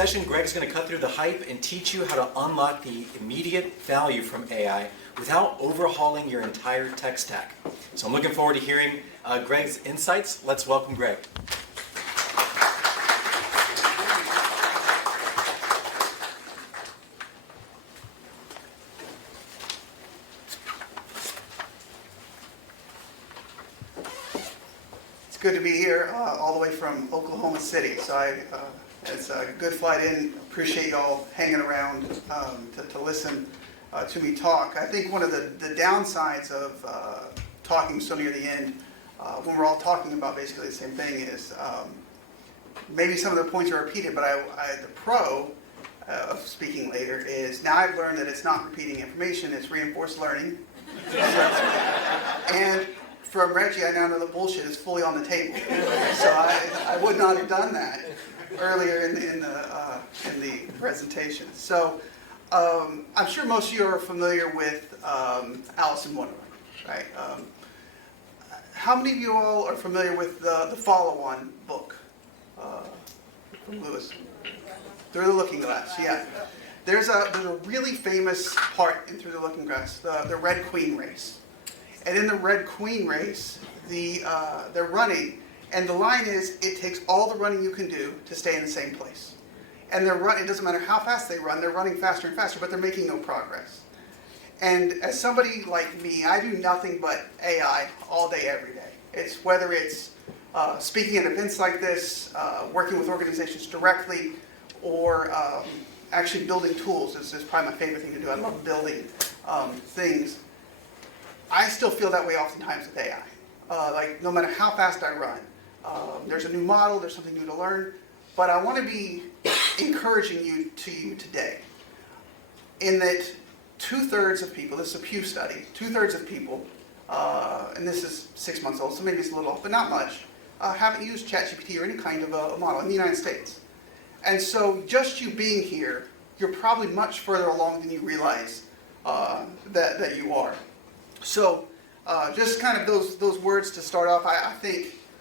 session, Greg's going to cut through the hype and teach you how to unlock the immediate value from AI without overhauling your entire tech stack. So I'm looking forward to hearing Greg's insights. Let's welcome Greg. It's good to be here, all the way from Oklahoma City. So it's a good flight in. Appreciate y'all hanging around to listen to me talk. I think one of the downsides of talking so near the end, when we're all talking about basically the same thing, is maybe some of the points are repeated, but the pro of speaking later is now I've learned that it's not repeating information, it's reinforced learning. And from Reggie, I now know the bullshit is fully on the table. So I would not have done that earlier in the presentation. So I'm sure most of you are familiar with Alice in Wonderland, right? How many of you all are familiar with the follow-on book from Lewis? Through the Looking Glass, yeah. There's a really famous part in Through the Looking Glass, the Red Queen race. And in the Red Queen race, they're running, and the line is, it takes all the running you can do to stay in the same place. And it doesn't matter how fast they run, they're running faster and faster, but they're making no progress. And as somebody like me, I do nothing but AI all day, every day. It's whether it's speaking at events like this, working with organizations directly, or actually building tools. This is probably my favorite thing to do. I love building things. I still feel that way oftentimes with AI. Like, no matter how fast I run, there's a new model, there's something new to learn, but I want to be encouraging you today in that 2/3 of people, this is a Pew study, 2/3 of people, and this is 6 months old, so maybe it's a little off, but not much, haven't used ChatGPT or any kind of a model in the United States. And so just you being here, you're probably much further along than you realize that you are. So just kind of those words to start off. I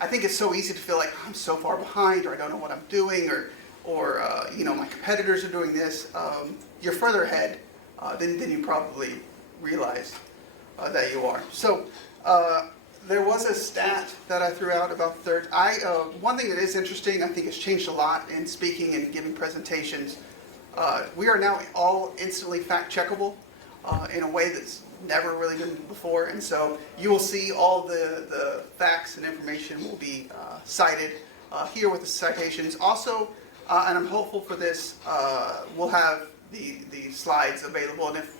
think it's so easy to feel like I'm so far behind, or I don't know what I'm doing, or my competitors are doing this. You're further ahead than you probably realize that you are. So there was a stat that I threw out about third. One thing that is interesting, I think it's changed a lot in speaking and giving presentations. We are now all instantly fact-checkable in a way that's never really been before, and so you will see all the facts and information will be cited here with the citations. Also, and I'm hopeful for this, we'll have the slides available, and if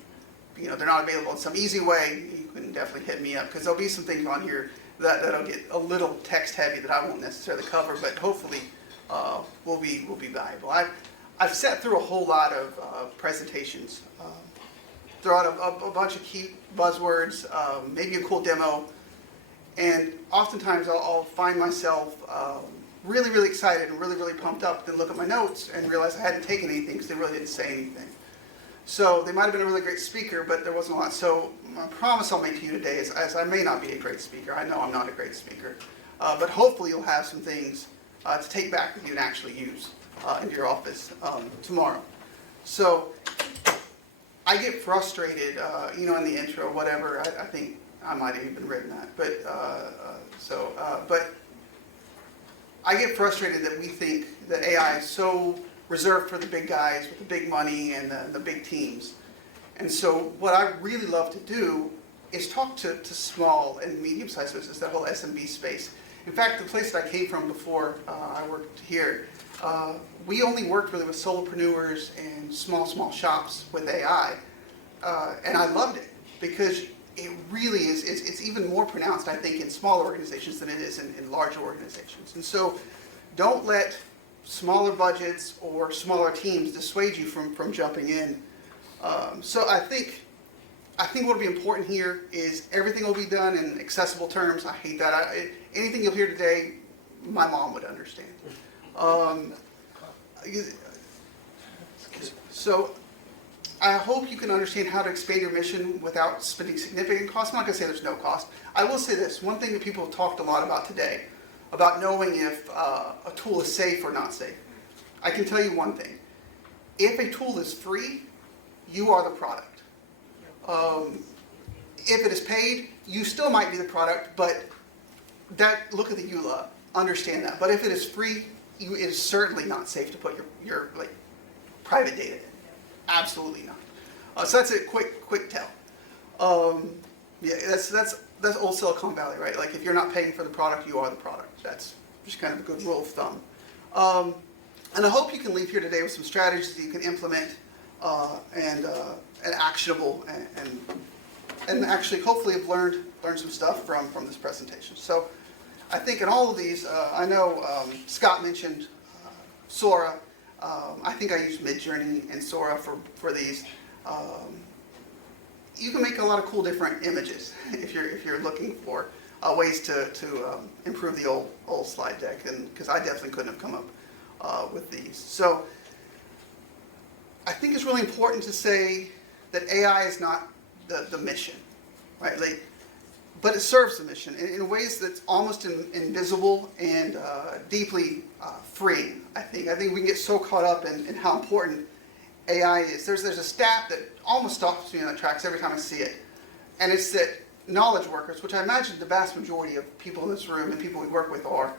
they're not available in some easy way, you can definitely hit me up, because there'll be some things on here that'll get a little text heavy that I won't necessarily cover, but hopefully will be valuable. I've sat through a whole lot of presentations. Throw out a bunch of key buzzwords, maybe a cool demo, and oftentimes I'll find myself really, really excited and really, really pumped up, then look at my notes and realize I hadn't taken anything because they really didn't say anything. So they might have been a really great speaker, but there wasn't a lot. So my promise I'll make to you today is, as I may not be a great speaker, I know I'm not a great speaker, but hopefully you'll have some things to take back with you and actually use in your office tomorrow. So I get frustrated, in the intro, whatever. I think I might have even written that, but I get frustrated that we think that AI is so reserved for the big guys with the big money and the big teams. And so what I really love to do is talk to small and medium-sized businesses, that whole SMB space. In fact, the place that I came from before I worked here, we only worked really with solopreneurs and small shops with AI. And I loved it because it really is, it's even more pronounced, I think, in smaller organizations than it is in larger organizations. And so don't let smaller budgets or smaller teams dissuade you from jumping in. So I think what will be important here is everything will be done in accessible terms. I hate that. Anything you'll hear today, my mom would understand. So I hope you can understand how to expand your mission without spending significant cost. I'm not going to say there's no cost. I will say this. One thing that people have talked a lot about today, about knowing if a tool is safe or not safe. I can tell you one thing. if a tool is free, you are the product. If it is paid, you still might be the product, but look at the EULA, understand that. But if it is free, it is certainly not safe to put your like private data in. Absolutely not. So that's a quick tell. Yeah, that's old Silicon Valley, right? Like if you're not paying for the product, you are the product. That's just kind of a good rule of thumb. And I hope you can leave here today with some strategies that you can implement and actionable and actually hopefully have learned some stuff from this presentation. So I think in all of these, I know Scott mentioned Sora. I think I used Midjourney and Sora for these. You can make a lot of cool different images if you're looking for ways to improve the old slide deck, and because I definitely couldn't have come up with these. So I think it's really important to say that AI is not the mission, right? Like, but it serves the mission in ways that's almost invisible and deeply freeing. I think we can get so caught up in how important AI is. There's a stat that almost stops me in the tracks every time I see it, and it's that knowledge workers, which I imagine the vast majority of people in this room and people we work with are,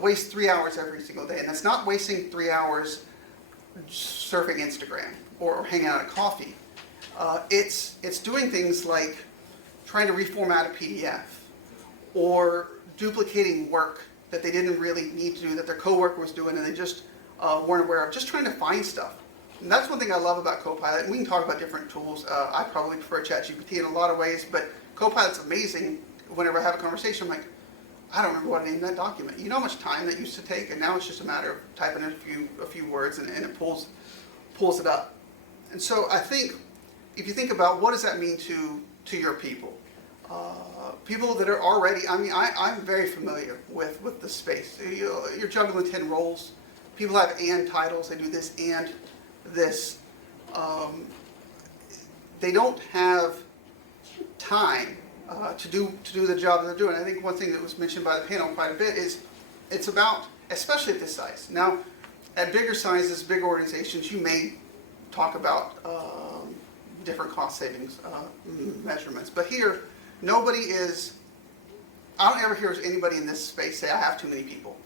waste 3 hours every single day, and that's not wasting 3 hours surfing Instagram or hanging out at coffee. It's doing things like trying to reformat a PDF or duplicating work that they didn't really need to do, that their coworker was doing and they just weren't aware of, just trying to find stuff. And that's one thing I love about Copilot, and we can talk about different tools. I probably prefer ChatGPT in a lot of ways, but Copilot's amazing. Whenever I have a conversation, I'm like, I don't remember what I named that document. You know how much time that used to take, and now it's just a matter of typing in a few words and it pulls it up. And so I think, if you think about what does that mean to your people, people that are already, I mean, I'm very familiar with the space. You're juggling 10 roles. People have and titles. They do this and this. They don't have time to do the job that they're doing. I think one thing that was mentioned by the panel quite a bit is it's about, especially at this size. Now, at bigger sizes, big organizations, you may talk about different cost savings measurements. But here, nobody is, I don't ever hear anybody in this space say, I have too many people.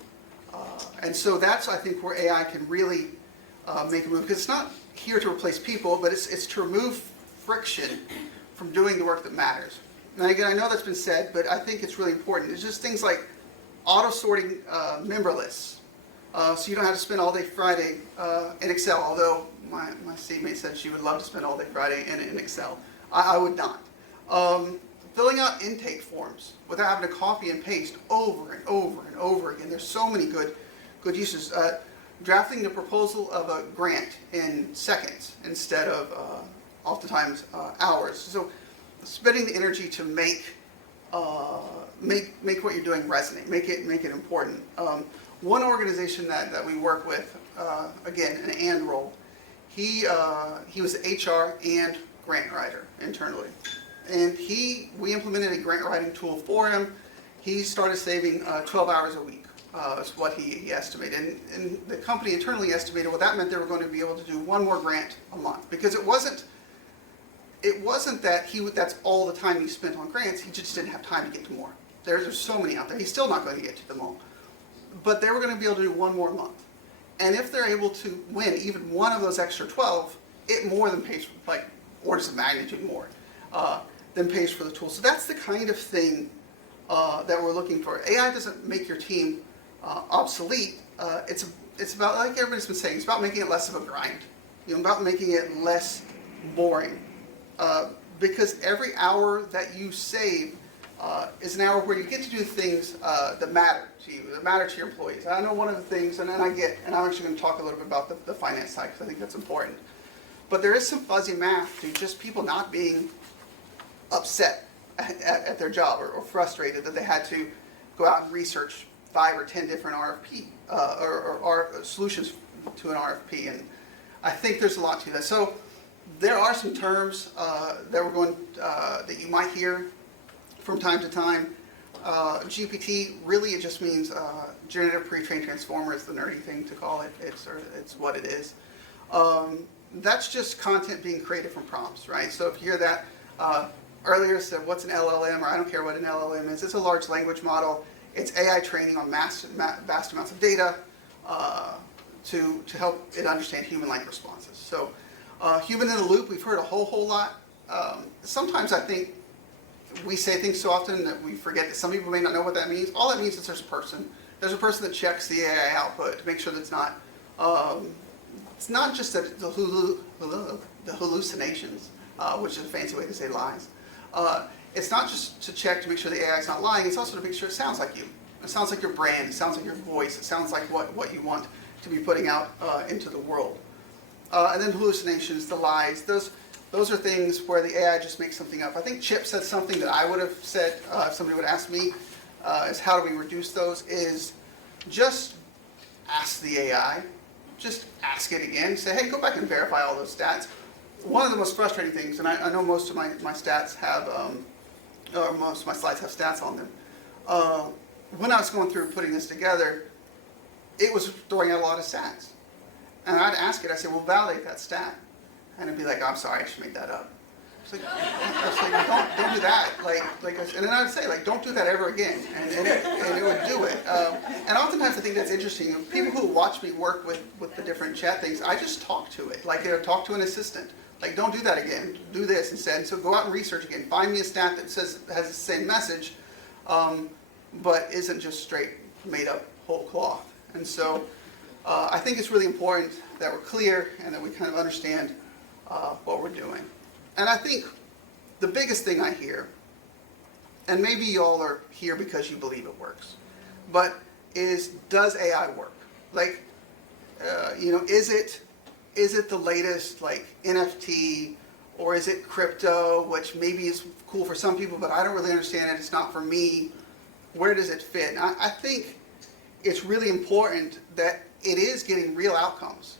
And so that's, I think, where AI can really make a move. Because it's not here to replace people, but it's to remove friction from doing the work that matters. And again, I know that's been said, but I think it's really important. It's just things like auto-sorting member lists. So you don't have to spend all day Friday in Excel, although my seatmate said she would love to spend all day Friday in Excel. I would not. Filling out intake forms without having to copy and paste over and over and over again. There's so many good uses. Drafting the proposal of a grant in seconds instead of oftentimes hours. So spending the energy to make what you're doing resonate, make it important. One organization that we work with, again, an and role, he was HR and grant writer internally. And we implemented a grant writing tool for him. He started saving 12 hours a week, is what he estimated. And the company internally estimated, well, that meant they were going to be able to do one more grant a month. Because it wasn't that that's all the time he spent on grants, he just didn't have time to get to more. There's so many out there, he's still not going to get to them all. But they were going to be able to do one more month. And if they're able to win even one of those extra 12, it more than pays, like orders of magnitude more, than pays for the tool. So that's the kind of thing that we're looking for. AI doesn't make your team obsolete. It's about, like everybody's been saying, it's about making it less of a grind. About making it less boring. Because every hour that you save is an hour where you get to do things that matter to you, that matter to your employees. And I know one of the things, and I'm actually going to talk a little bit about the finance side because I think that's important. But there is some fuzzy math to just people not being upset at their job or frustrated that they had to go out and research 5 or 10 different RFP or solutions to an RFP. And I think there's a lot to that. So there are some terms that you might hear from time to time. GPT, really it just means generative pre-trained transformer is the nerdy thing to call it. It's what it is. That's just content being created from prompts, right? So if you hear that earlier said, what's an LLM, or I don't care what an LLM is, it's a large language model. It's AI training on vast amounts of data to help it understand human-like responses. So human in the loop, we've heard a whole lot. Sometimes I think we say things so often that we forget that some people may not know what that means. All that means is there's a person. There's a person that checks the AI output to make sure that it's not just the hallucinations, which is a fancy way to say lies. It's not just to check to make sure the AI is not lying, it's also to make sure it sounds like you. It sounds like your brand, it sounds like your voice, it sounds like what you want to be putting out into the world. And then hallucinations, the lies, those are things where the AI just makes something up. I think Chip said something that I would have said if somebody would ask me, is how do we reduce those, is just ask the AI, just ask it again, say, hey, go back and verify all those stats. One of the most frustrating things, and I know most of my stats have, or most of my slides have stats on them. When I was going through putting this together, it was throwing out a lot of stats. And I'd ask it, I said, well, validate that stat. And it'd be like, oh, I'm sorry, I just made that up. I was like, don't do that. And then I'd say, don't do that ever again. And it would do it. And oftentimes I think that's interesting. People who watch me work with the different chat things, I just talk to it. Talk to an assistant. Don't do that again. Do this instead. So go out and research again. Find me a stat that has the same message, but isn't just straight made up whole cloth. And so I think it's really important that we're clear and that we kind of understand what we're doing. And I think the biggest thing I hear, and maybe y'all are here because you believe it works, but is, does AI work? Is it the latest NFT, or is it crypto, which maybe is cool for some people, but I don't really understand it, it's not for me. Where does it fit? And I think it's really important that it is getting real outcomes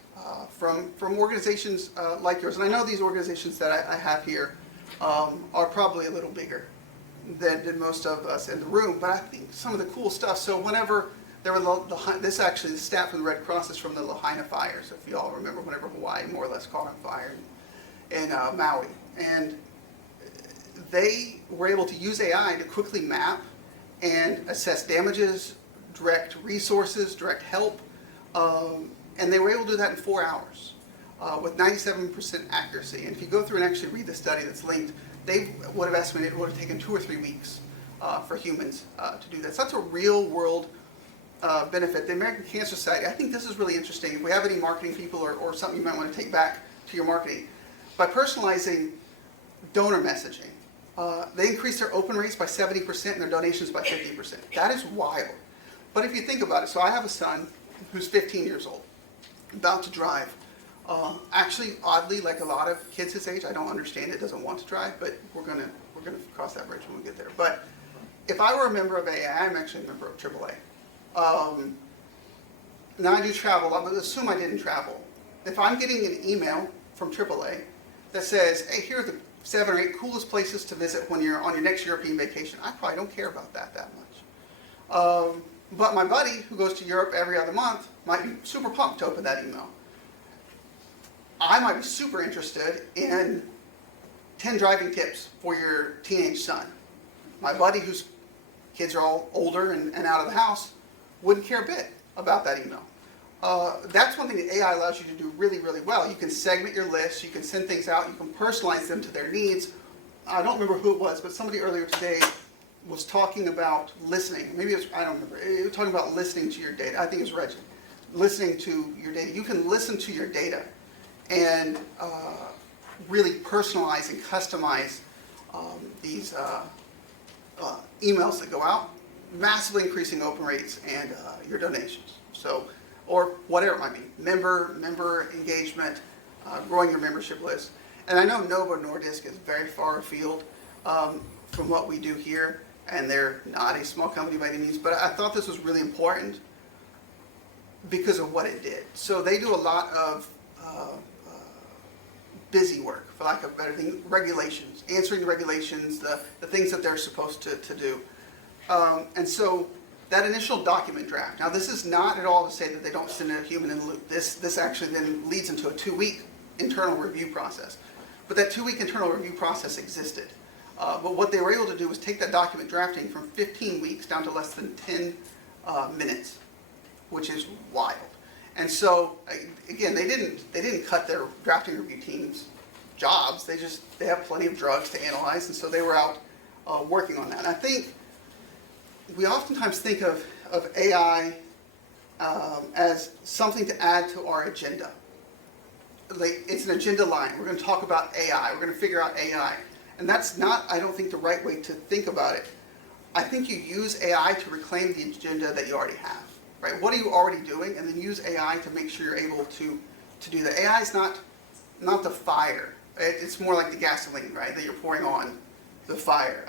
from organizations like yours. And I know these organizations that I have here are probably a little bigger than most of us in the room, but I think some of the cool stuff. So whenever there were the stat from the Red Cross is from the Lahaina fires, if you all remember, whenever Hawaii more or less caught on fire in Maui. And they were able to use AI to quickly map and assess damages, direct resources, direct help, and they were able to do that in 4 hours with 97% accuracy. And if you go through and actually read the study that's linked, they would have estimated it would have taken 2 or 3 weeks for humans to do that. So that's a real world benefit. The American Cancer Society, I think this is really interesting. If we have any marketing people or something you might want to take back to your marketing, by personalizing donor messaging, they increased their open rates by 70% and their donations by 50%. That is wild. But if you think about it, so I have a son who's 15 years old, about to drive. Actually, oddly, like a lot of kids his age, I don't understand it, doesn't want to drive, but we're gonna cross that bridge when we get there. But if I were a member of AA, I'm actually a member of AAA. Now I do travel a lot, but assume I didn't travel. If I'm getting an email from AAA that says, hey, here are the 7 or 8 coolest places to visit when you're on your next European vacation, I probably don't care about that much. But my buddy who goes to Europe every other month might be super pumped to open that email. I might be super interested in 10 driving tips for your teenage son. My buddy whose kids are all older and out of the house wouldn't care a bit about that email. That's one thing that AI allows you to do really, really well. You can segment your list, you can send things out, you can personalize them to their needs. I don't remember who it was, but somebody earlier today was talking about listening. Maybe it's, I don't remember. It was talking about listening to your data. I think it's Reggie. Listening to your data. You can listen to your data and really personalize and customize these emails that go out, massively increasing open rates and your donations. So, or whatever it might be, member engagement, growing your membership list. And I know Novo Nordisk is very far afield from what we do here, and they're not a small company by any means, but I thought this was really important because of what it did. So they do a lot of busy work, for lack of a better thing, regulations, answering the regulations, the things that they're supposed to do. And so that initial document draft. Now, this is not at all to say that they don't send a human in the loop. This actually then leads into a 2-week internal review process. But that 2-week internal review process existed. But what they were able to do was take that document drafting from 15 weeks down to less than 10 minutes, which is wild. And so, again, they didn't cut their drafting review team's jobs. They have plenty of drugs to analyze, and so they were out working on that. And I think we oftentimes think of AI as something to add to our agenda. Like, it's an agenda line. We're going to talk about AI. We're going to figure out AI. And that's not, I don't think, the right way to think about it. I think you use AI to reclaim the agenda that you already have. Right? What are you already doing? And then use AI to make sure you're able to do that. AI is not the fire. It's more like the gasoline, right, that you're pouring on the fire.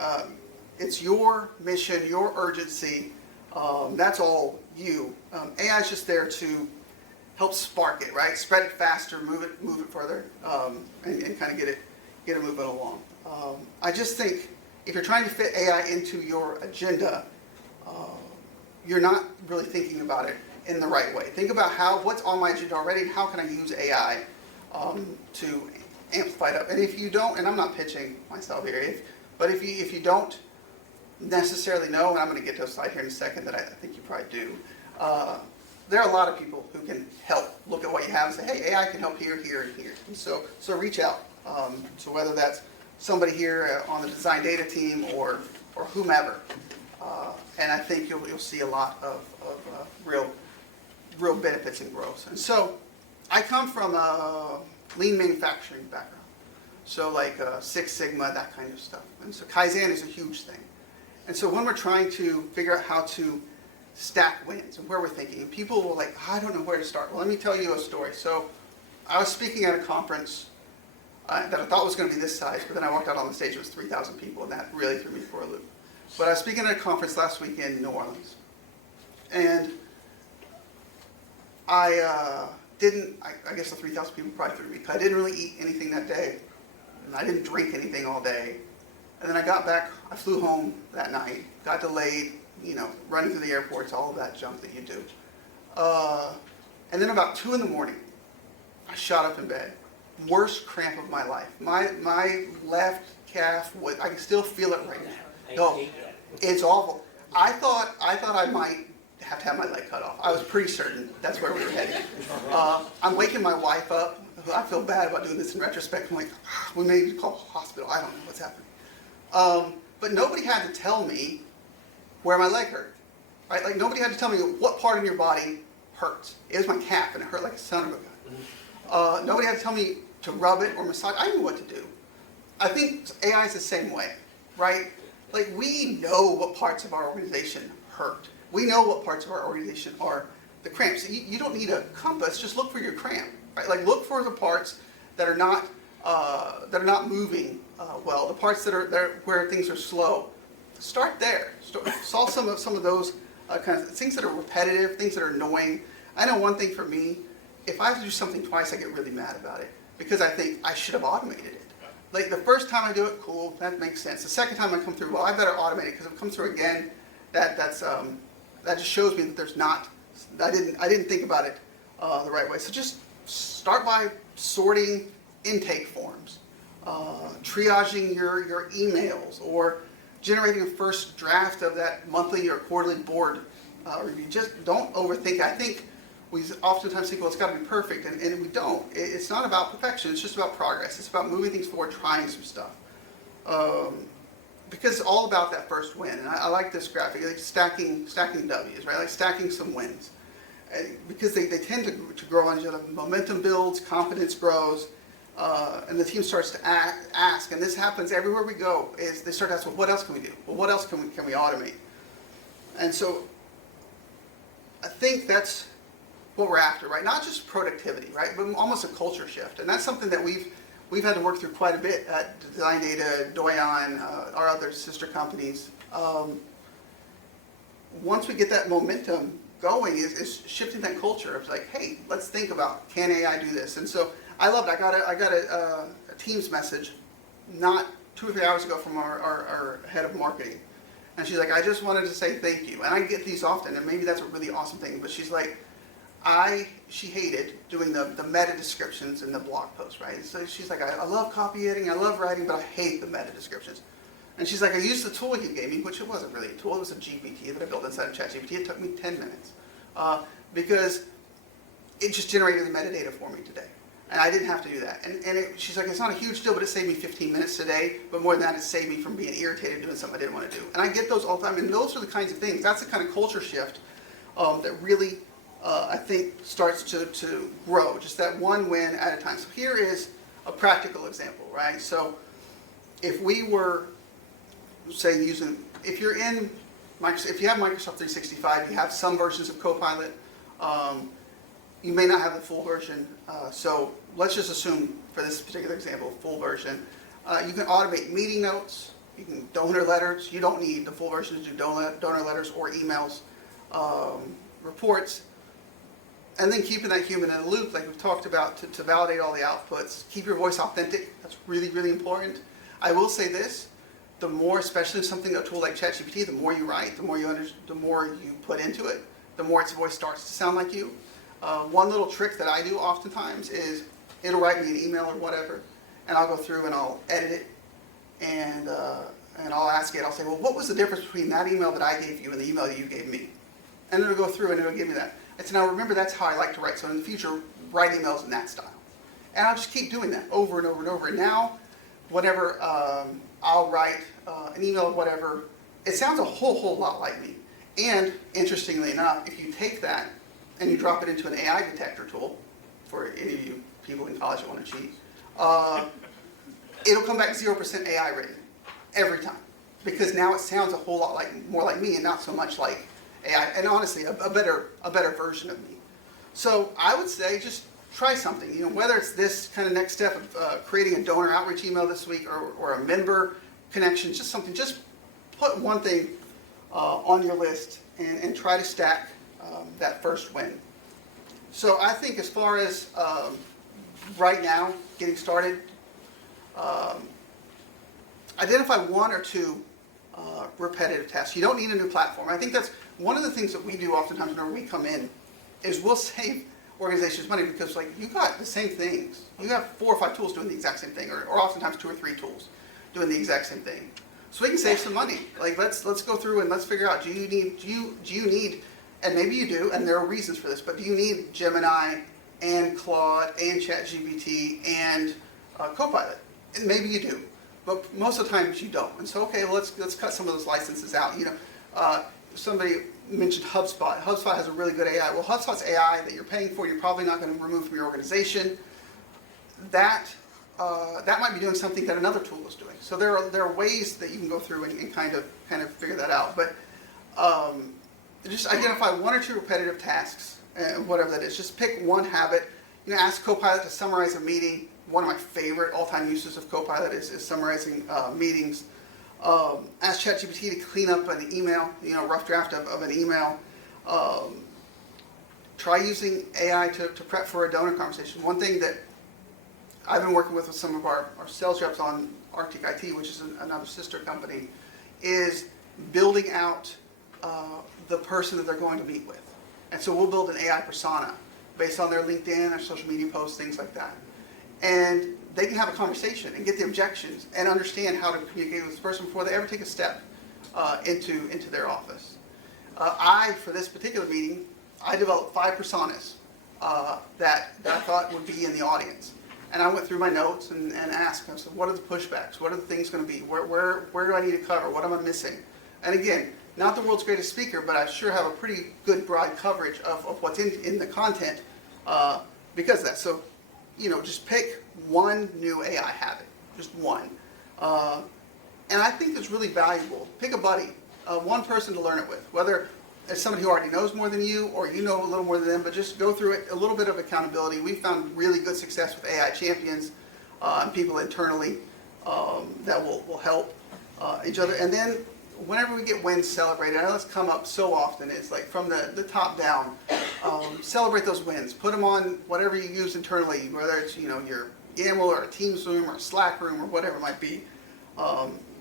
It's your mission, your urgency. That's all you. AI is just there to help spark it, right? Spread it faster, move it further, and kind of get it moving along. I just think if you're trying to fit AI into your agenda, you're not really thinking about it in the right way. Think about what's on my agenda already, and how can I use AI to amplify it up. And if you don't, and I'm not pitching myself here, but if you don't necessarily know, and I'm going to get to a slide here in a second that I think you probably do, there are a lot of people who can help look at what you have and say, hey, AI can help here, here, and here. And so reach out. So whether that's somebody here on the design data team or whomever. And I think you'll see a lot of real benefits and growth. And so I come from a lean manufacturing background. So like Six Sigma, that kind of stuff. And so Kaizen is a huge thing. And so when we're trying to figure out how to stack wins and where we're thinking, people will like, I don't know where to start. Well, let me tell you a story. So I was speaking at a conference that I thought was going to be this size, but then I walked out on the stage, it was 3,000 people, and that really threw me for a loop. But I was speaking at a conference last week in New Orleans, and I guess the 3,000 people probably threw me, because I didn't really eat anything that day, and I didn't drink anything all day. And then I got back, I flew home that night, got delayed, running through the airports, all of that junk that you do. And then about 2 in the morning, I shot up in bed. Worst cramp of my life. My left calf, I can still feel it right now. No, it's awful. I thought I might have to have my leg cut off. I was pretty certain that's where we were heading. I'm waking my wife up. I feel bad about doing this in retrospect. I'm like, we may need to call a hospital. I don't know what's happening. But nobody had to tell me where my leg hurt. Right? Like, nobody had to tell me what part of your body hurts. It was my calf, and it hurt like a son of a gun. Nobody had to tell me to rub it or massage. I knew what to do. I think AI is the same way, right? Like, we know what parts of our organization hurt. We know what parts of our organization are the cramps. You don't need a compass. Just look for your cramp, right? Like, look for the parts that are not moving well. The parts that are where things are slow. Start there. Solve some of those kinds of things that are repetitive, things that are annoying. I know one thing for me. If I have to do something twice, I get really mad about it because I think I should have automated it. Like, the first time I do it, cool, that makes sense. The second time I come through, well, I better automate it because if it comes through again, that just shows me that there's not. I didn't think about it the right way. So just start by sorting intake forms, triaging your emails, or generating a first draft of that monthly or quarterly board review. Just don't overthink it. I think we oftentimes think, well, it's got to be perfect, and we don't. It's not about perfection. It's just about progress. It's about moving things forward, trying some stuff. Because it's all about that first win. And I like this graphic, like stacking W's, right? Like stacking some wins. Because they tend to grow on each other. Momentum builds, confidence grows, and the team starts to ask, and this happens everywhere we go, is they start to ask, well, what else can we do? Well, what else can we automate? And so I think that's what we're after, right? Not just productivity, right? But almost a culture shift. And that's something that we've had to work through quite a bit at Design Data, Doyon, our other sister companies. Once we get that momentum going, is shifting that culture of like, hey, let's think about, can AI do this? And so I loved it. I got a Teams message not 2 or 3 hours ago from our head of marketing. And she's like, I just wanted to say thank you. And I get these often, and maybe that's a really awesome thing, but she's like, she hated doing the meta descriptions in the blog post, right? So she's like, I love copy editing, I love writing, but I hate the meta descriptions. And she's like, I used the tool you gave me, which it wasn't really a tool, it was a GPT that I built inside of ChatGPT. It took me 10 minutes because it just generated the metadata for me today. And I didn't have to do that. She's like, it's not a huge deal, but it saved me 15 minutes today. But more than that, it saved me from being irritated doing something I didn't want to do. And I get those all the time. And those are the kinds of things. That's the kind of culture shift that really, I think, starts to grow. Just that one win at a time. So here is a practical example, right? So if we were, say, if you're in Microsoft, if you have Microsoft 365, you have some versions of Copilot. You may not have the full version, so let's just assume for this particular example, full version. You can automate meeting notes, you can donor letters. You don't need the full version to do donor letters or emails, reports, and then keeping that human in the loop, like we've talked about, to validate all the outputs. Keep your voice authentic. That's really, really important. I will say this: the more, especially something a tool like ChatGPT, the more you write, the more you put into it, the more its voice starts to sound like you. One little trick that I do oftentimes is it'll write me an email or whatever, and I'll go through and I'll edit it, and I'll ask it. I'll say, well, what was the difference between that email that I gave you and the email that you gave me? And it'll go through and it'll give me that. And so now remember, that's how I like to write. So in the future, write emails in that style. And I'll just keep doing that over and over and over. And now, whenever I'll write an email or whatever, it sounds a whole lot like me. And interestingly enough, if you take that and you drop it into an AI detector tool, for any of you people in college that want to cheat, it'll come back 0% AI rating every time, because now it sounds a whole lot more like me and not so much like AI, and honestly, a better version of me. So I would say just try something. Whether it's this kind of next step of creating a donor outreach email this week, or a member connection, just something. Just put one thing on your list and try to stack that first win. So I think as far as right now, getting started, identify one or two repetitive tasks. You don't need a new platform. I think that's one of the things that we do oftentimes whenever we come in, is we'll save organizations money, because you got the same things. You have 4 or 5 tools doing the exact same thing, or oftentimes 2 or 3 tools doing the exact same thing. So we can save some money. Let's go through and let's figure out, do you need, and maybe you do, and there are reasons for this, but do you need Gemini and Claude and ChatGPT and Copilot? And maybe you do, but most of the times you don't. And so, okay, well, let's cut some of those licenses out. Somebody mentioned HubSpot. HubSpot has a really good AI. Well, HubSpot's AI that you're paying for, you're probably not going to remove from your organization. That might be doing something that another tool is doing. So there are ways that you can go through and kind of figure that out. But just identify 1 or 2 repetitive tasks, whatever that is. Just pick one habit. Ask Copilot to summarize a meeting. One of my favorite all-time uses of Copilot is summarizing meetings. Ask ChatGPT to clean up an email, rough draft of an email. Try using AI to prep for a donor conversation. One thing that I've been working with some of our sales reps on Arctic IT, which is another sister company, is building out the person that they're going to meet with. And so we'll build an AI persona based on their LinkedIn, their social media posts, things like that. And they can have a conversation and get the objections and understand how to communicate with this person before they ever take a step into their office. For this particular meeting, I developed 5 personas that I thought would be in the audience. And I went through my notes and asked them, so what are the pushbacks? What are the things going to be? Where do I need to cover? What am I missing? And again, not the world's greatest speaker, but I sure have a pretty good broad coverage of what's in the content because of that. So, just pick one new AI habit, just one. And I think it's really valuable. Pick a buddy, one person to learn it with, whether it's somebody who already knows more than you or you know a little more than them, but just go through it, a little bit of accountability. We found really good success with AI champions and people internally that will help each other. And then whenever we get wins celebrated, I know it's come up so often, it's like from the top down, celebrate those wins. Put them on whatever you use internally, whether it's your YAML or a Teams room or a Slack room or whatever it might be.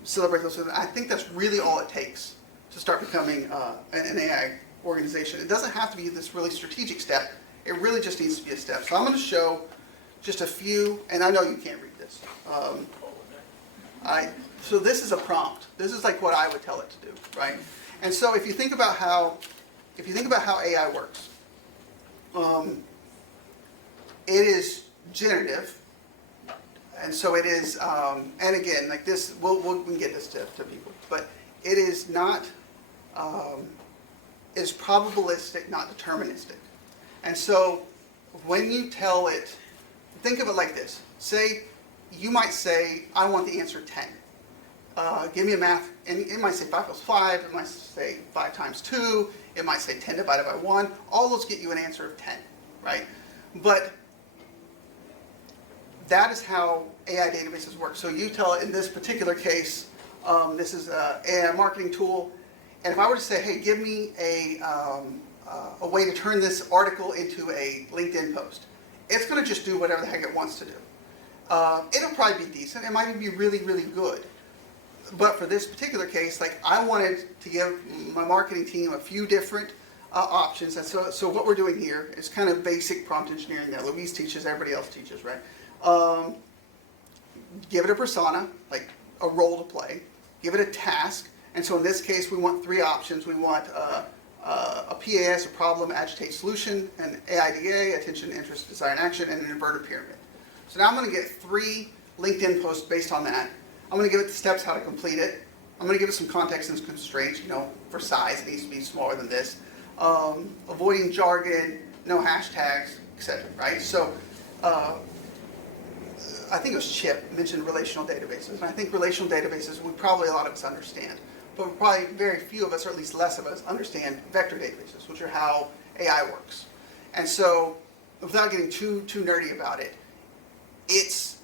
Celebrate those wins. I think that's really all it takes to start becoming an AI organization. It doesn't have to be this really strategic step. It really just needs to be a step. So I'm going to show just a few, and I know you can't read this. So this is a prompt. This is like what I would tell it to do, right? And so if you think about how AI works, it is generative, and so it is. And again, like this, we can get this to people, but it is not. Is probabilistic, not deterministic. And so when you tell it, think of it like this. Say, you might say, I want the answer 10. Give me a math, and it might say 5 plus 5, it might say 5 times 2, it might say 10 divided by 1. All those get you an answer of 10, right? But that is how AI databases work. So you tell it, in this particular case, this is an AI marketing tool, and if I were to say, hey, give me a way to turn this article into a LinkedIn post, it's going to just do whatever the heck it wants to do. It'll probably be decent. It might even be really, really good. But for this particular case, like, I wanted to give my marketing team a few different options. And so what we're doing here is kind of basic prompt engineering that Louise teaches, everybody else teaches, right? Give it a persona, like a role to play. Give it a task. And so in this case, we want 3 options. We want a PAS, a problem, agitate, solution, an AIDA, attention, interest, desire, and action, and an inverted pyramid. So now I'm going to get 3 LinkedIn posts based on that. I'm going to give it the steps how to complete it. I'm going to give it some context and constraints, for size, it needs to be smaller than this. Avoiding jargon, no hashtags, etc. Right? So I think it was Chip mentioned relational databases. And I think relational databases, a lot of us understand. But probably very few of us, or at least less of us, understand vector databases, which are how AI works. And so, without getting too nerdy about it, it's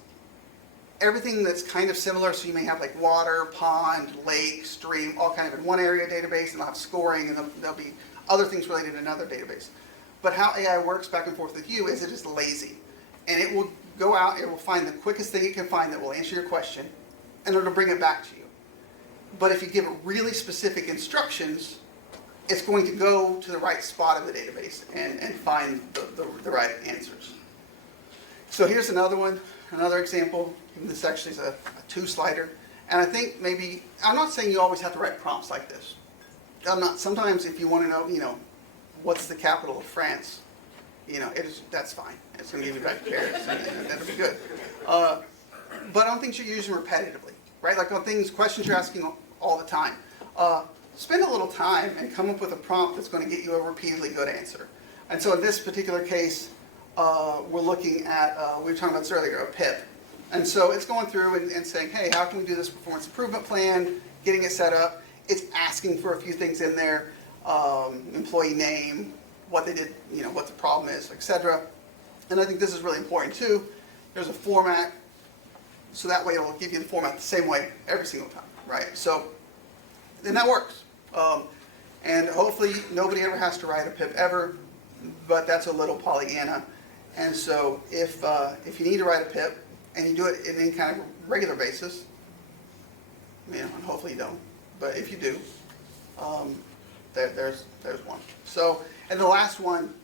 everything that's kind of similar. So you may have like water, pond, lake, stream, all kind of in one area database, and they'll have scoring, and there'll be other things related in another database. But how AI works back and forth with you is it is lazy. And it will go out, it will find the quickest thing it can find that will answer your question, and it'll bring it back to you. But if you give it really specific instructions, it's going to go to the right spot of the database and find the right answers. So here's another one, another example. This actually is a 2-slider. And I think maybe, I'm not saying you always have to write prompts like this. Sometimes if you want to know, what's the capital of France, that's fine. It's going to give you back Paris, and that'll be good. But on things you're using repetitively, right? Like on questions you're asking all the time. Spend a little time and come up with a prompt that's going to get you a repeatedly good answer. And so in this particular case, we're looking at, we were talking about this earlier, a PIP. And so it's going through and saying, hey, how can we do this performance improvement plan, getting it set up. It's asking for a few things in there, employee name, what they did, what the problem is, etc. And I think this is really important too. There's a format, so that way it'll give you the format the same way every single time, right? So then that works. And hopefully nobody ever has to write a PIP ever, but that's a little Pollyanna. And so if you need to write a PIP and you do it in any kind of regular basis, and hopefully you don't, but if you do, there's one. So, and the last one,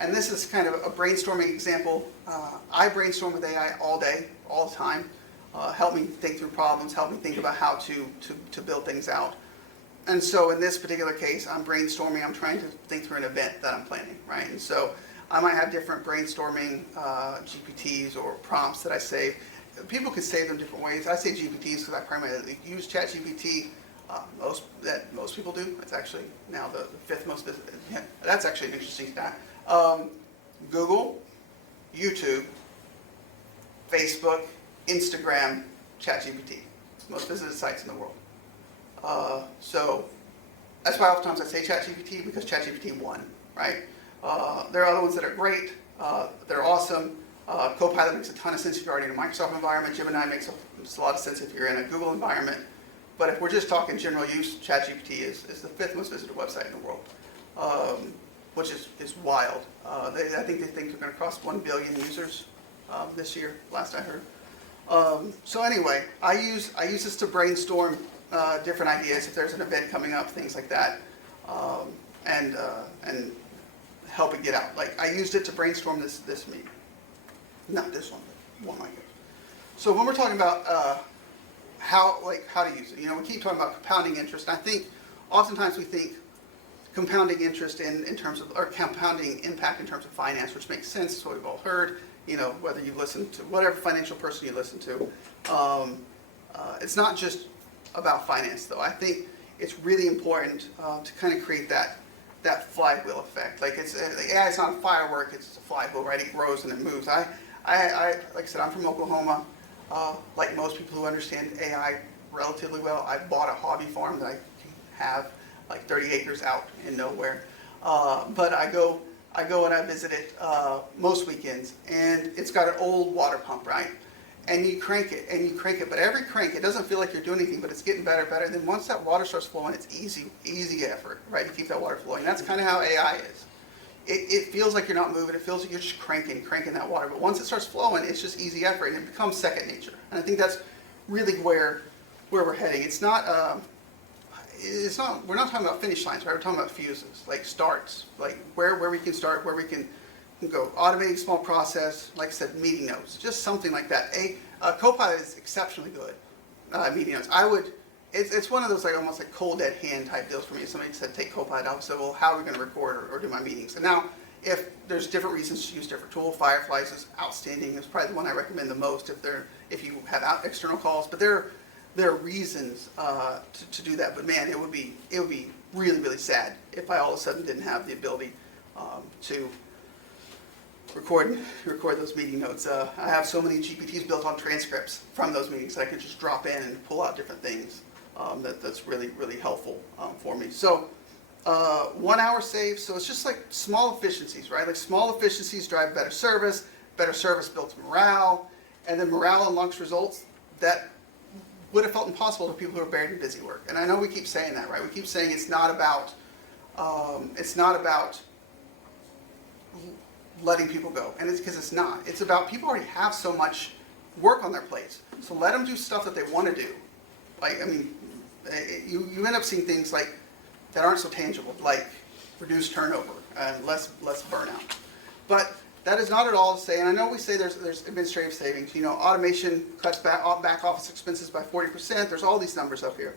and this is kind of a brainstorming example. I brainstorm with AI all day, all the time. Help me think through problems, help me think about how to build things out. And so in this particular case, I'm brainstorming, I'm trying to think through an event that I'm planning, right? And so I might have different brainstorming GPTs or prompts that I save. People can save them different ways. I say GPTs because I primarily use ChatGPT. Most people do. It's actually now the 5th most visited. Yeah, that's actually an interesting stat. Google, YouTube, Facebook, Instagram, ChatGPT. It's the most visited sites in the world. So that's why oftentimes I say ChatGPT, because ChatGPT won, right? There are other ones that are great. They're awesome. Copilot makes a ton of sense if you're already in a Microsoft environment. Gemini makes a lot of sense if you're in a Google environment. But if we're just talking general use, ChatGPT is the 5th most visited website in the world, which is wild. I think they think they're going to cross 1 billion users this year, last I heard. So anyway, I use this to brainstorm different ideas if there's an event coming up, things like that, and help it get out. Like I used it to brainstorm this meeting, not this one, but one like it. So when we're talking about how to use it, we keep talking about compounding interest. And I think oftentimes we think compounding interest in terms of, or compounding impact in terms of finance, which makes sense. It's what we've all heard. Whether you listen to whatever financial person you listen to, it's not just about finance, though. I think it's really important to kind of create that flywheel effect. Like AI is not a firework; it's a flywheel, right? It grows and it moves. I like I said, I'm from Oklahoma. Like most people who understand AI relatively well, I bought a hobby farm that I have like 30 acres out in nowhere. But I go and I visit it most weekends, and it's got an old water pump, right? And you crank it, and you crank it, but every crank, it doesn't feel like you're doing anything, but it's getting better and better. And then once that water starts flowing, it's easy effort, right? You keep that water flowing. That's kind of how AI is. It feels like you're not moving. It feels like you're just cranking that water. But once it starts flowing, it's just easy effort, and it becomes second nature. And I think that's really where we're heading. It's not. We're not talking about finish lines, right? We're talking about fuses, like starts, like where we can start, where we can go. Automating small process, like I said, meeting notes, just something like that. Copilot is exceptionally good. Meeting notes. It's one of those like almost like cold dead hand type deals for me. Somebody said take Copilot. I said, well, how are we going to record or do my meetings? And now, if there's different reasons to use different tool, Fireflies is outstanding. It's probably the one I recommend the most if you have external calls. But there are reasons to do that. But man, it would be really, really sad if I all of a sudden didn't have the ability to record those meeting notes. I have so many GPTs built on transcripts from those meetings that I could just drop in and pull out different things. That's really, really helpful for me. So 1 hour saved. So it's just like small efficiencies, right? Like small efficiencies drive better service builds morale, and then morale unlocks results that would have felt impossible to people who are buried in busy work. And I know we keep saying that, right? We keep saying it's not about letting people go, and it's because it's not. It's about people already have so much work on their plates, so let them do stuff that they want to do. Like, I mean, you end up seeing things like that aren't so tangible, like reduced turnover and less burnout. But that is not at all to say, and I know we say there's administrative savings. Automation cuts back office expenses by 40%. There's all these numbers up here.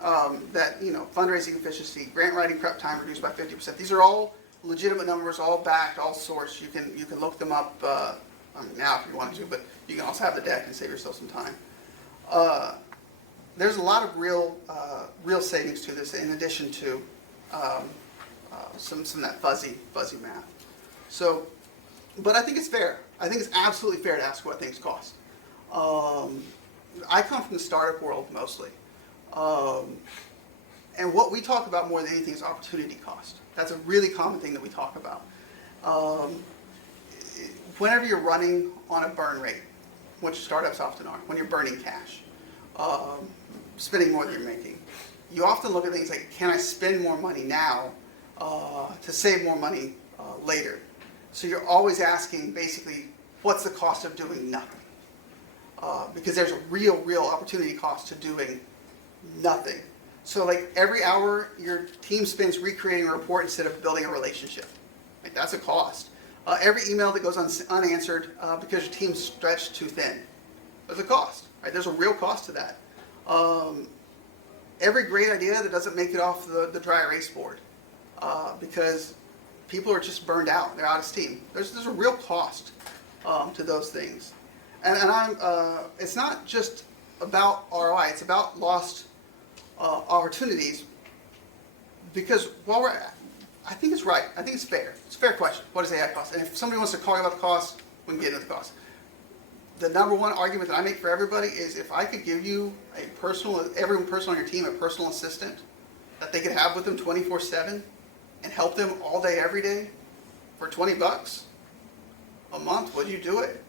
Fundraising efficiency, grant writing prep time reduced by 50%. These are all legitimate numbers, all backed, all sourced. You can look them up now if you want to, but you can also have the deck and save yourself some time. There's a lot of real savings to this, in addition to some of that fuzzy math. So, but I think it's fair. I think it's absolutely fair to ask what things cost. I come from the startup world mostly, and what we talk about more than anything is opportunity cost. That's a really common thing that we talk about. Whenever you're running on a burn rate, which startups often are, when you're burning cash, spending more than you're making, you often look at things like, can I spend more money now to save more money later? So you're always asking, basically, what's the cost of doing nothing? Because there's a real opportunity cost to doing nothing. So like every hour your team spends recreating a report instead of building a relationship. Like that's a cost. Every email that goes unanswered because your team's stretched too thin. There's a cost, right? There's a real cost to that. Every great idea that doesn't make it off the dry erase board because people are just burned out. They're out of steam. There's a real cost to those things. And it's not just about ROI. It's about lost opportunities, because I think it's right. I think it's fair. It's a fair question. What does AI cost? And if somebody wants to call you about the cost, we can get into the cost. The number one argument that I make for everybody is if I could give you every person on your team, a personal assistant that they could have with them 24/7 and help them all day, every day for $20 a month, would you do it?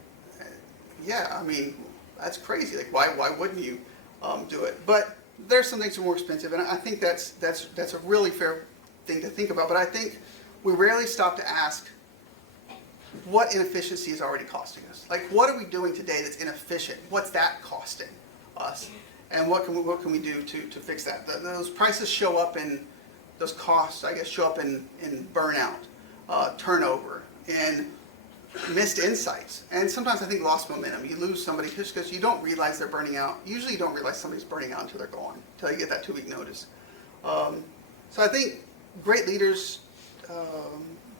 Yeah, I mean, that's crazy. Like, why wouldn't you do it? But there's some things that are more expensive, and I think that's a really fair thing to think about. But I think we rarely stop to ask what inefficiency is already costing us. Like, what are we doing today that's inefficient? What's that costing us? And what can we do to fix that? Those prices show up in, those costs, I guess, show up in burnout, turnover, in missed insights, and sometimes I think lost momentum. You lose somebody just because you don't realize they're burning out. Usually you don't realize somebody's burning out until they're gone, until you get that 2-week notice. So I think great leaders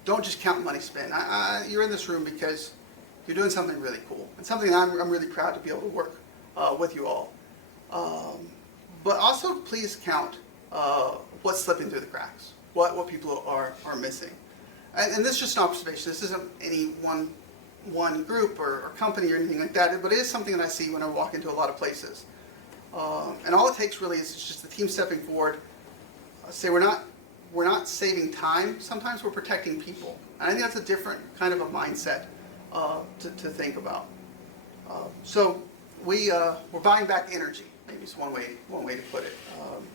don't just count money spent. You're in this room because you're doing something really cool, and something I'm really proud to be able to work with you all. But also please count what's slipping through the cracks, what people are missing. And this is just an observation. This isn't any one group or company or anything like that, but it is something that I see when I walk into a lot of places. And all it takes really is just the team stepping forward, say we're not saving time, sometimes we're protecting people. And I think that's a different kind of a mindset to think about. So we're buying back energy, maybe is one way to put it.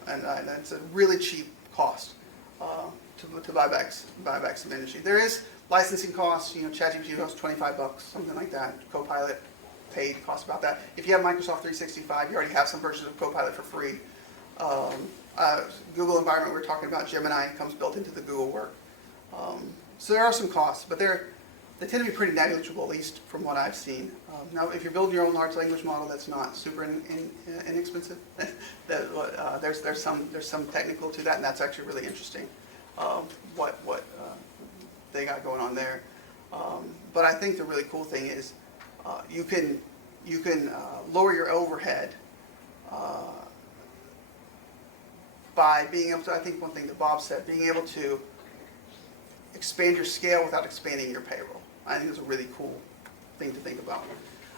And that's a really cheap cost to buy back some energy. There is licensing costs. ChatGPT costs $25, something like that. Copilot paid costs about that. If you have Microsoft 365, you already have some versions of Copilot for free. Google environment, we're talking about Gemini, comes built into the Google work. So there are some costs, but they tend to be pretty negligible, at least from what I've seen. Now, if you're building your own large language model, that's not super inexpensive. There's some technical to that, and that's actually really interesting. What they got going on there. But I think the really cool thing is you can lower your overhead by being able to, I think one thing that Bob said, being able to expand your scale without expanding your payroll. I think it's a really cool thing to think about.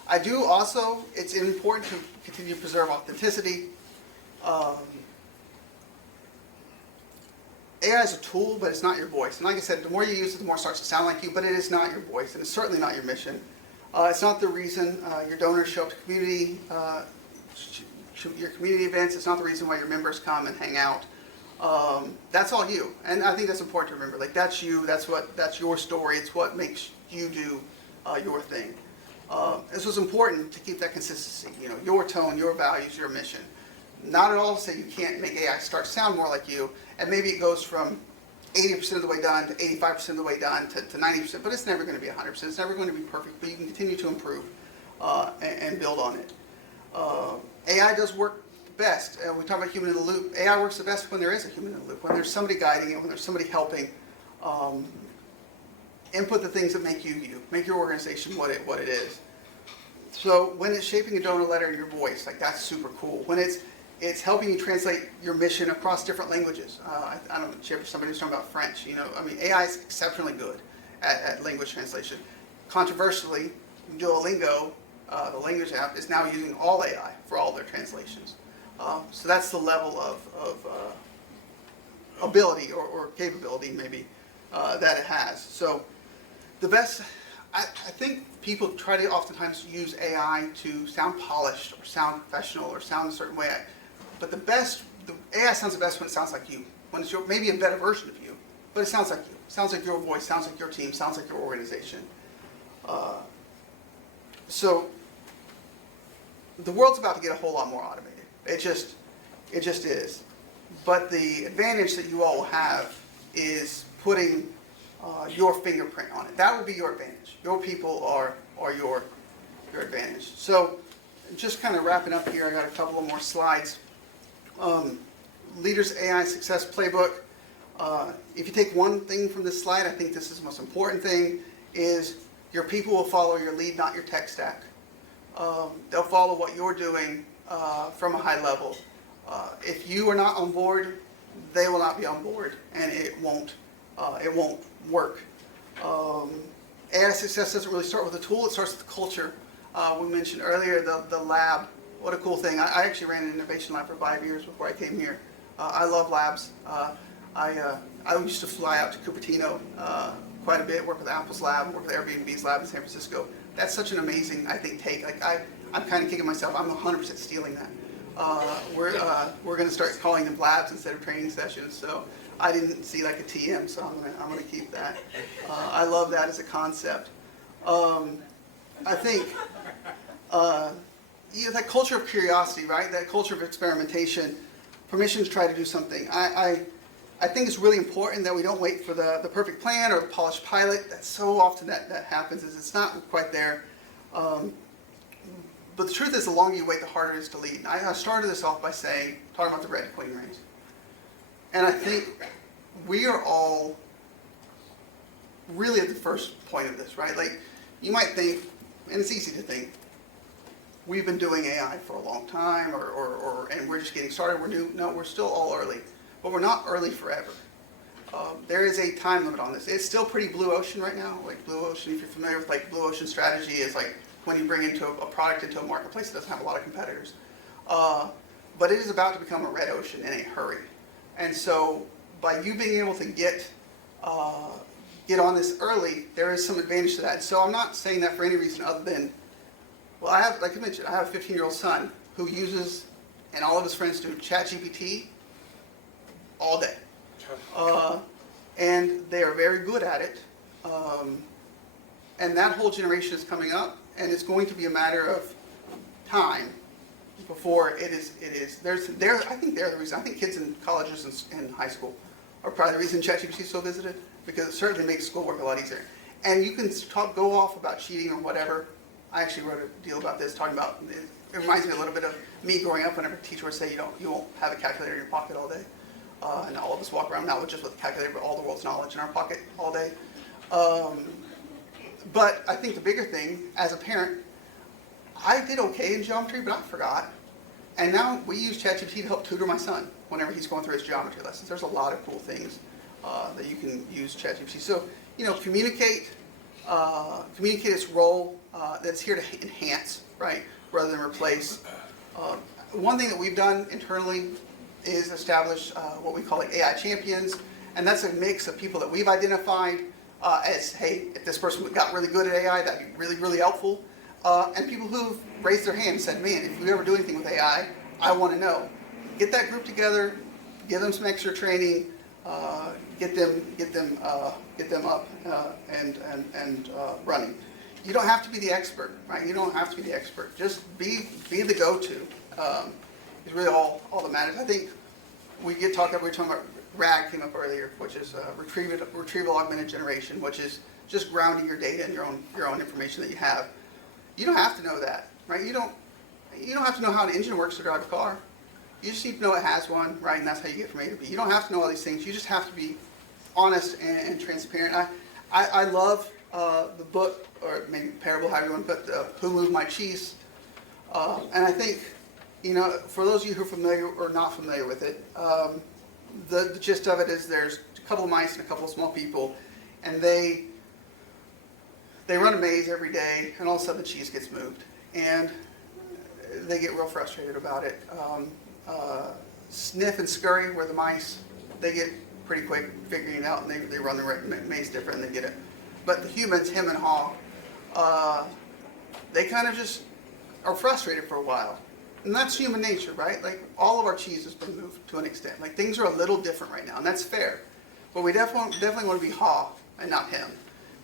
I do also, it's important to continue to preserve authenticity. AI is a tool, but it's not your voice. And like I said, the more you use it, the more it starts to sound like you, but it is not your voice, and it's certainly not your mission. It's not the reason your donors show up to your community events. It's not the reason why your members come and hang out. That's all you, and I think that's important to remember. Like, that's you. That's your story. It's what makes you do your thing. And so it's important to keep that consistency. Your tone, your values, your mission. Not at all to say you can't make AI start to sound more like you, and maybe it goes from 80% of the way done to 85% of the way done to 90%, but it's never going to be 100%. It's never going to be perfect, but you can continue to improve and build on it. AI does work best. We talk about human in the loop. AI works the best when there is a human in the loop, when there's somebody guiding it, when there's somebody helping input the things that make you you, make your organization what it is. So when it's shaping a donor letter in your voice, like, that's super cool. When it's helping you translate your mission across different languages. I don't know, somebody was talking about French. AI is exceptionally good at language translation. Controversially, Duolingo, the language app, is now using all AI for all their translations. So that's the level of ability or capability, maybe, that it has. So the best, I think people try to oftentimes use AI to sound polished or sound professional or sound a certain way. But the AI sounds the best when it sounds like you, when it's maybe a better version of you, but it sounds like you. It sounds like your voice, sounds like your team, sounds like your organization. So the world's about to get a whole lot more automated. It just is. But the advantage that you all will have is putting your fingerprint on it. That would be your advantage. Your people are your advantage. So just kind of wrapping up here, I got a couple of more slides. Leaders AI Success Playbook. If you take one thing from this slide, I think this is the most important thing, is your people will follow your lead, not your tech stack. They'll follow what you're doing from a high level. If you are not on board, they will not be on board, and it won't work. AI success doesn't really start with a tool, it starts with the culture. We mentioned earlier the lab. What a cool thing. I actually ran an innovation lab for 5 years before I came here. I love labs. I used to fly out to Cupertino quite a bit, work with Apple's lab, work with Airbnb's lab in San Francisco. That's such an amazing, I think, take. Like, I'm kind of kicking myself. I'm 100% stealing that. We're going to start calling them labs instead of training sessions. So I didn't see like a TM, so I'm going to keep that. I love that as a concept. I think that culture of curiosity, right? That culture of experimentation, permission to try to do something. I think it's really important that we don't wait for the perfect plan or the polished pilot. That's so often that happens, is it's not quite there. But the truth is, the longer you wait, the harder it is to lead. I started this off by talking about the red queen race. And I think we are all really at the first point of this, right? Like, you might think, and it's easy to think, we've been doing AI for a long time, and we're just getting started, we're new. No, we're still all early. But we're not early forever. There is a time limit on this. It's still pretty blue ocean right now. Like blue ocean, if you're familiar with like blue ocean strategy, is like when you bring into a product into a marketplace that doesn't have a lot of competitors. But it is about to become a red ocean in a hurry. And so by you being able to get on this early, there is some advantage to that. And so I'm not saying that for any reason other than, well, I have, like I mentioned, I have a 15-year-old son who uses, and all of his friends do, ChatGPT all day. And they are very good at it. And that whole generation is coming up, and it's going to be a matter of time before it is. I think they're the reason. I think kids in colleges and high school are probably the reason ChatGPT is so visited, because it certainly makes schoolwork a lot easier. And you can go off about cheating or whatever. I actually wrote a deal about this, talking about, it reminds me a little bit of me growing up whenever teachers would say you won't have a calculator in your pocket all day. And all of us walk around now just with a calculator, but all the world's knowledge in our pocket all day. But I think the bigger thing, as a parent, I did okay in geometry, but I forgot. And now we use ChatGPT to help tutor my son whenever he's going through his geometry lessons. There's a lot of cool things that you can use ChatGPT. So, communicate its role that's here to enhance, right, rather than replace. One thing that we've done internally is establish what we call like AI champions, and that's a mix of people that we've identified as, hey, if this person got really good at AI, that'd be really, really helpful, and people who've raised their hand and said, man, if we ever do anything with AI, I want to know. Get that group together, give them some extra training, get them up and running. You don't have to be the expert, right? You don't have to be the expert. Just be the go-to. Is really all that matters. I think we were talking about RAG came up earlier, which is retrieval augmented generation, which is just grounding your data and your own information that you have. You don't have to know that, right? You don't have to know how an engine works to drive a car. You just need to know it has one, right? And that's how you get from A to B. You don't have to know all these things. You just have to be honest and transparent. I love the book, or maybe parable, however you want to put, Who Moved My Cheese? And I think, for those of you who are familiar or not familiar with it, the gist of it is there's a couple of mice and a couple of small people, and they run a maze every day, and all of a sudden the cheese gets moved. And they get real frustrated about it. Sniff and Scurry were the mice. They get pretty quick figuring it out, and they run the maze different, and they get it. But the humans, him and Haw, they kind of just are frustrated for a while. And that's human nature, right? Like, all of our cheese has been moved to an extent. Like, things are a little different right now, and that's fair. But we definitely want to be Haw and not him.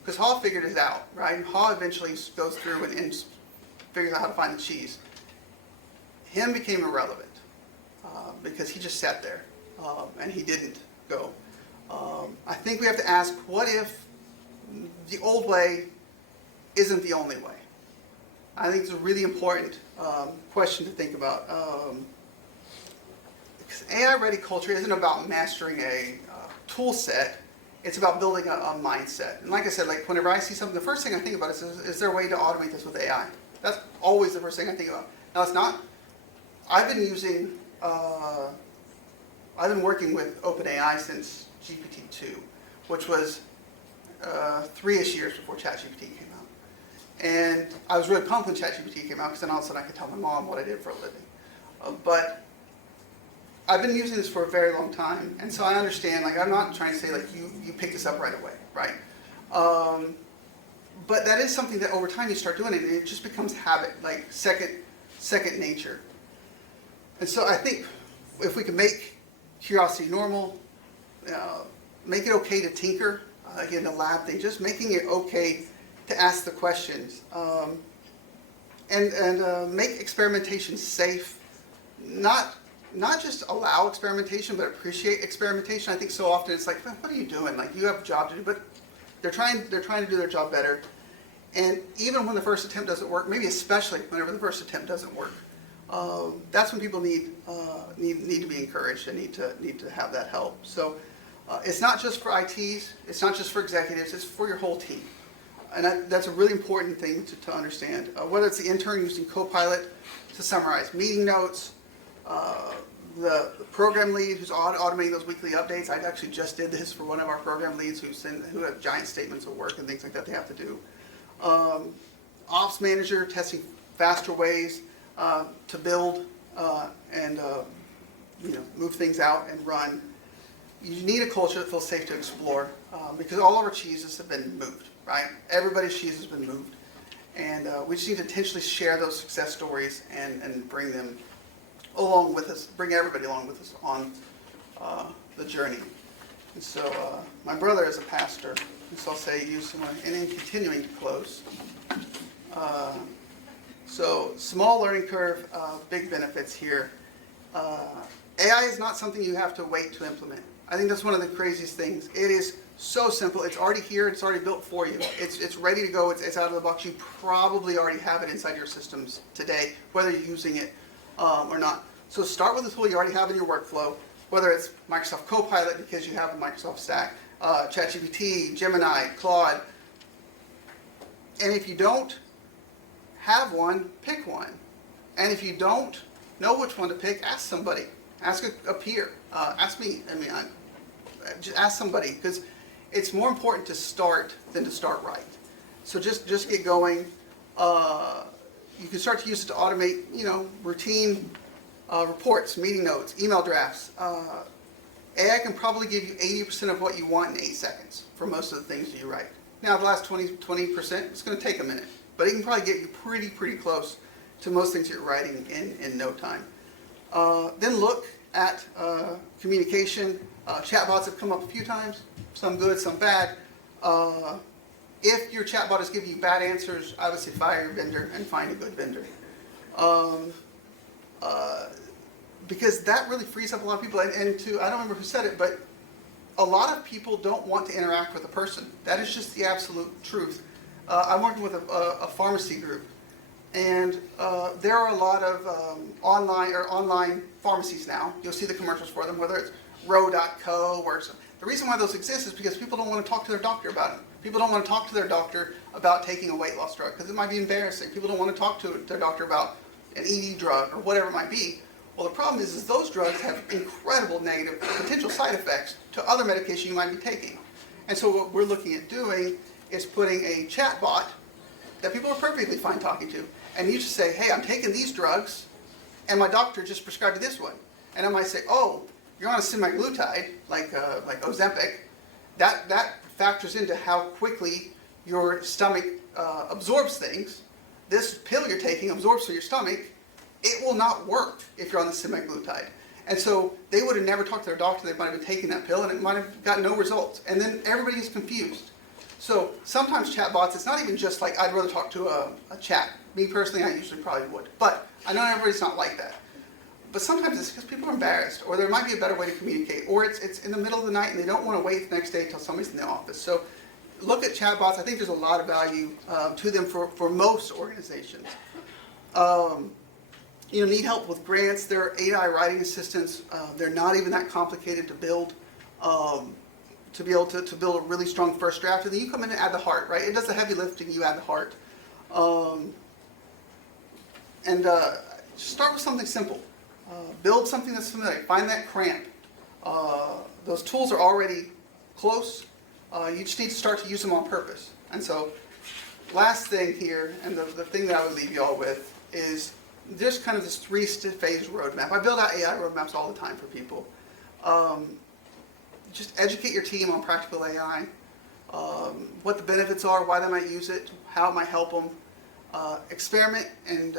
Because Haw figured it out, right? Haw eventually goes through and figures out how to find the cheese. Him became irrelevant because he just sat there and he didn't go. I think we have to ask, what if the old way isn't the only way? I think it's a really important question to think about. Because AI-ready culture isn't about mastering a tool set. It's about building a mindset. And like I said, like whenever I see something, the first thing I think about is there a way to automate this with AI? That's always the first thing I think about. Now, it's not. I've been working with OpenAI since GPT-2, which was 3-ish years before ChatGPT came out. And I was really pumped when ChatGPT came out, because then all of a sudden I could tell my mom what I did for a living. But I've been using this for a very long time, and so I understand, like, I'm not trying to say, like, you pick this up right away, right? But that is something that over time you start doing it, and it just becomes habit, like second nature. And so I think if we can make curiosity normal, make it okay to tinker, again, the lab thing, just making it okay to ask the questions. and make experimentation safe. Not just allow experimentation, but appreciate experimentation. I think so often it's like, what are you doing? Like, you have a job to do, but they're trying to do their job better. And even when the first attempt doesn't work, maybe especially whenever the first attempt doesn't work, that's when people need to be encouraged and need to have that help. So it's not just for ITs, it's not just for executives, it's for your whole team. And that's a really important thing to understand. Whether it's the intern using Copilot to summarize meeting notes, the program lead who's automating those weekly updates. I actually just did this for one of our program leads who have giant statements of work and things like that they have to do. Ops manager testing faster ways to build and move things out and run. You need a culture that feels safe to explore because all of our cheeses have been moved, right? Everybody's cheese has been moved. And we just need to intentionally share those success stories and bring them along with us, bring everybody along with us on the journey. And so my brother is a pastor, and so I'll say use someone, and in continuing to close. So small learning curve, big benefits here. AI is not something you have to wait to implement. I think that's one of the craziest things. It is so simple. It's already here. It's already built for you. It's ready to go. It's out of the box. You probably already have it inside your systems today, whether you're using it or not. So start with the tool you already have in your workflow, whether it's Microsoft Copilot because you have a Microsoft stack, ChatGPT, Gemini, Claude. And if you don't have one, pick one. And if you don't know which one to pick, ask somebody. Ask a peer. Ask me. Just ask somebody because it's more important to start than to start right. So just get going. You can start to use it to automate, routine reports, meeting notes, email drafts. AI can probably give you 80% of what you want in 8 seconds for most of the things that you write. Now, the last 20%, it's going to take a minute, but it can probably get you pretty close to most things you're writing in no time. Then look at communication. Chatbots have come up a few times, some good, some bad. If your chatbot is giving you bad answers, I would say fire your vendor and find a good vendor. Because that really frees up a lot of people. And I don't remember who said it, but a lot of people don't want to interact with a person. That is just the absolute truth. I'm working with a pharmacy group, and there are a lot of online pharmacies now. You'll see the commercials for them, whether it's Row.co or something. The reason why those exist is because people don't want to talk to their doctor about it. People don't want to talk to their doctor about taking a weight loss drug because it might be embarrassing. People don't want to talk to their doctor about an ED drug or whatever it might be. Well, the problem is those drugs have incredible negative potential side effects to other medication you might be taking. And so what we're looking at doing is putting a chat bot that people are perfectly fine talking to. And you just say, hey, I'm taking these drugs, and my doctor just prescribed this one. And I might say, oh, you're on a semaglutide, like Ozempic. That factors into how quickly your stomach absorbs things. This pill you're taking absorbs through your stomach. It will not work if you're on the semaglutide. And so they would have never talked to their doctor. They might have been taking that pill, and it might have got no results. And then everybody is confused. So sometimes chatbots, it's not even just like I'd rather talk to a chat. Me personally, I usually probably would. But I know everybody's not like that. But sometimes it's because people are embarrassed, or there might be a better way to communicate, or it's in the middle of the night and they don't want to wait the next day until somebody's in the office. So look at chatbots. I think there's a lot of value to them for most organizations. Need help with grants. There are AI writing assistants. They're not even that complicated to build. To be able to build a really strong first draft, and then you come in and add the heart, right? It does the heavy lifting, you add the heart. Just start with something simple. Build something that's familiar. Find that cramp. Those tools are already close. You just need to start to use them on purpose. And so, last thing here, and the thing that I would leave you all with, is just kind of this 3-phase roadmap. I build out AI roadmaps all the time for people. Just educate your team on practical AI, what the benefits are, why they might use it, how it might help them. Experiment and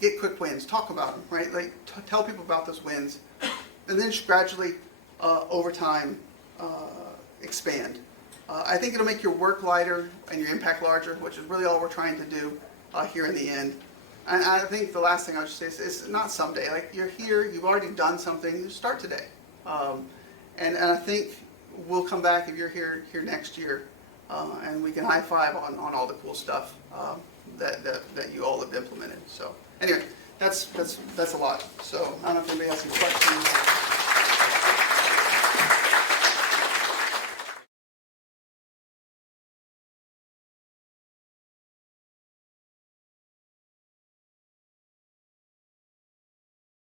get quick wins. Talk about them, right? Like tell people about those wins, and then just gradually, over time, expand. I think it'll make your work lighter and your impact larger, which is really all we're trying to do. here in the end. And I think the last thing I would say is it's not someday. Like, you're here, you've already done something, just start today. And I think we'll come back if you're here next year, and we can high five on all the cool stuff that you all have implemented. So anyway, that's a lot. So I don't know if anybody has some questions.